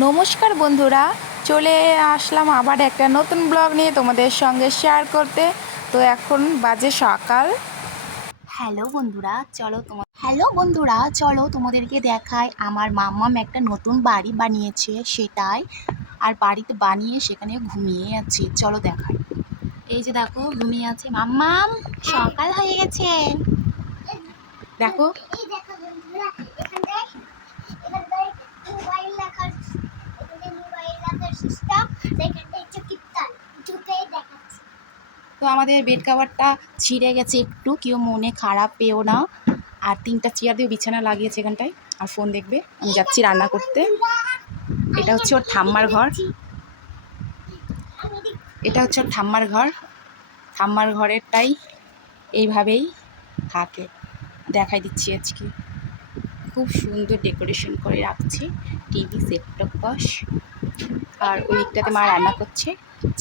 নমস্কার বন্ধুরা চলে আসলাম আবার একটা নতুন ব্লগ নিয়ে তোমাদের সঙ্গে শেয়ার করতে। তো এখন বাজে সকাল। হ্যালো বন্ধুরা চলো তোমার হ্যালো বন্ধুরা চলো তোমাদেরকে দেখায় আমার মাম্মাম একটা নতুন বাড়ি বানিয়েছে সেটাই। আর বাড়িতে বানিয়ে সেখানে ঘুমিয়ে আছে। চলো দেখাই। এই যে দেখো ঘুমিয়ে আছে মাম্মাম। সকাল হয়ে গেছে। দেখো এই দেখো বন্ধুরা এখানটায় এখানটায় মোবাইল রাখার এখানটায় মোবাইল রাখার সিস্টেম এখানটায় হচ্ছে কীর্তন ঢুকে দেখাচ্ছি তো আমাদের বেড কাভারটা ছিঁড়ে গেছে একটু, কেউ মনে খারাপ পেও না। আর তিনটা চেয়ার দিয়ে বিছানা লাগিয়েছে এখানটায়, আর ফোন দেখবে। আমি যাচ্ছি রান্না করতে। এটা হচ্ছে ওর ঠাম্মার ঘর। এটা হচ্ছে ওর ঠাম্মার ঘর। ঠাম্মার ঘরেরটাই এইভাবেই থাকে। দেখাই দিচ্ছি আজকে। খুব সুন্দর ডেকোরেশন করে রাখছে। টিভি সেটটপ বক্স আর ওই দিকটাতে মা রান্না করছে।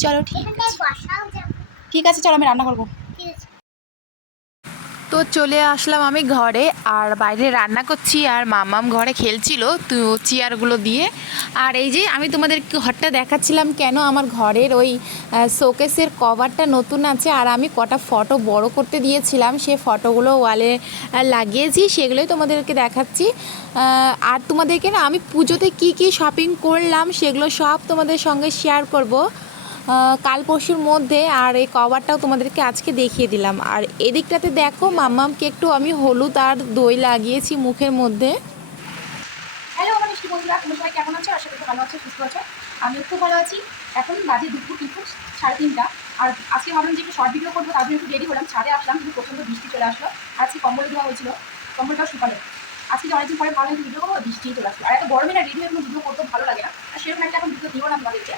চলো ঠিক আছে। ঠিক আছে, চলো আমি রান্না করব। তো চলে আসলাম আমি ঘরে, আর বাইরে রান্না করছি, আর মামাম ঘরে খেলছিল তো চেয়ারগুলো দিয়ে। আর এই যে আমি তোমাদের ঘরটা দেখাচ্ছিলাম কেন আমার ঘরের ওই শোকেসের কভারটা নতুন আছে, আর আমি কটা ফটো বড় করতে দিয়েছিলাম, সে ফটোগুলো ওয়ালে লাগিয়েছি, সেগুলোই তোমাদেরকে দেখাচ্ছি। আর তোমাদেরকে না আমি পুজোতে কি কি শপিং করলাম, সেগুলো সব তোমাদের সঙ্গে শেয়ার করব। কাল পরশুর মধ্যে আর এই কভারটাও তোমাদেরকে আজকে দেখিয়ে দিলাম। আর এদিকটাতে দেখো, মাম্মামকে একটু আমি হলুদ আর দই লাগিয়েছি মুখের মধ্যে। হ্যালো আমার মিষ্টি বন্ধুরা কেমন আছো? আশা করি ভালো আমিও খুব ভালো আছি। এখন বাজে দুপুর কিন্তু সাড়ে তিনটা। আর আজকে ভাবলাম যে একটু শর্ট ভিডিও করব, তার জন্য একটু রেডি হলাম, ছাদে আসলাম, কিন্তু প্রচণ্ড বৃষ্টি চলে আসলো। আজকে কম্বল দেওয়া হয়েছিল, কম্বলটাও শুকালো। আজকে অনেকদিন পরে ভালো ভিডিও করব বৃষ্টি চলে আসলো। আর এত গরমে না রেডি হয়ে কোনো ভিডিও করতে ভালো লাগে না। আর সেরকম একটা এখন ভিডিও দিও না তোমাদেরকে।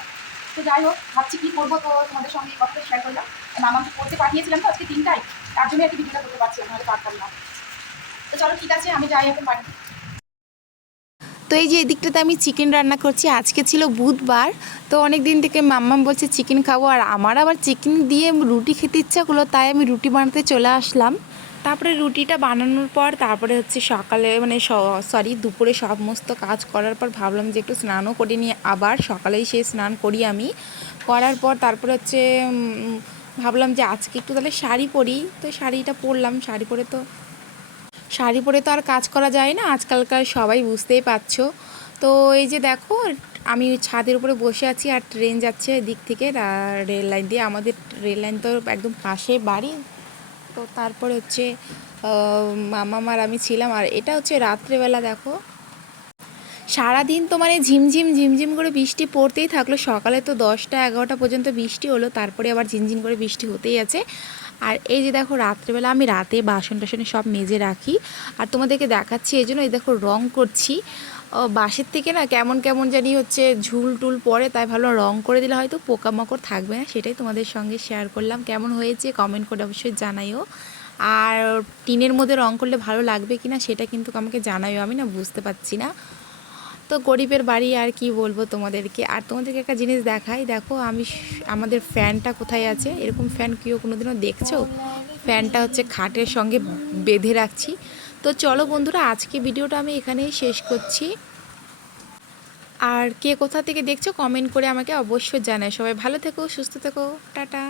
তো যাই হোক, ভাবছি কী করব তো তোমাদের সঙ্গে এই কথাটা শেয়ার করলাম। মামাকে করতে পাঠিয়েছিলাম তো আজকে তিনটায়, তার জন্য আর ভিডিওটা করতে পারছি নাহলে পারতাম না। তো চলো ঠিক আছে, আমি যাই এখন বাড়ি। তো এই যে এদিকটাতে আমি চিকেন রান্না করছি, আজকে ছিল বুধবার, তো অনেক দিন থেকে মাম্মাম বলছে চিকেন খাব, আর আমার আবার চিকেন দিয়ে রুটি খেতে ইচ্ছা করল, তাই আমি রুটি বানাতে চলে আসলাম। তারপরে রুটিটা বানানোর পর তারপরে হচ্ছে সকালে মানে সরি দুপুরে সমস্ত কাজ করার পর ভাবলাম যে একটু স্নানও করে নিয়ে আবার সকালেই সে স্নান করি আমি। করার পর তারপরে হচ্ছে ভাবলাম যে আজকে একটু তাহলে শাড়ি পরি। তো শাড়িটা পরলাম, শাড়ি পরে তো, শাড়ি পরে তো আর কাজ করা যায় না। আজকালকার সবাই বুঝতেই পারছ। তো এই যে দেখো, আমি ছাদের উপরে বসে আছি আর ট্রেন যাচ্ছে দিক থেকে রেল লাইন দিয়ে। আমাদের রেল লাইন তো একদম পাশে বাড়ি। তো তারপরে হচ্ছে মামা আর আমি ছিলাম। আর এটা হচ্ছে রাত্রেবেলা, দেখো। সারাদিন তো মানে ঝিমঝিম ঝিমঝিম করে বৃষ্টি পড়তেই থাকল। সকালে তো দশটা, এগারোটা পর্যন্ত বৃষ্টি হলো, তারপরে আবার ঝিনঝিন করে বৃষ্টি হতেই আছে। আর এই যে দেখো, রাত্রেবেলা আমি রাতে বাসন টাসনে সব মেজে রাখি। আর তোমাদেরকে দেখাচ্ছি, এই জন্য এই দেখো রং করছি। বাঁশের থেকে না কেমন কেমন জানি হচ্ছে ঝুল টুল পরে তাই ভালো রং করে দিলে হয়তো পোকামাকড় থাকবে না, সেটাই তোমাদের সঙ্গে শেয়ার করলাম। কেমন হয়েছে কমেন্ট করে অবশ্যই জানাইও। আর টিনের মধ্যে রং করলে ভালো লাগবে কি না সেটা কিন্তু আমাকে জানাইও, আমি না বুঝতে পারছি না। তো গরিবের বাড়ি আর কি বলব তোমাদেরকে? আর তোমাদেরকে একটা জিনিস দেখাই, দেখো আমি আমাদের ফ্যানটা কোথায় আছে? এরকম ফ্যান কেউ কোনোদিনও দেখছ? ফ্যানটা হচ্ছে খাটের সঙ্গে বেঁধে রাখছি। তো চলো বন্ধুরা, আজকে ভিডিওটা আমি এখানেই শেষ করছি। আর কে কোথা থেকে দেখছ কমেন্ট করে আমাকে অবশ্যই জানায়। সবাই ভালো থেকো, সুস্থ থেকো, টাটা।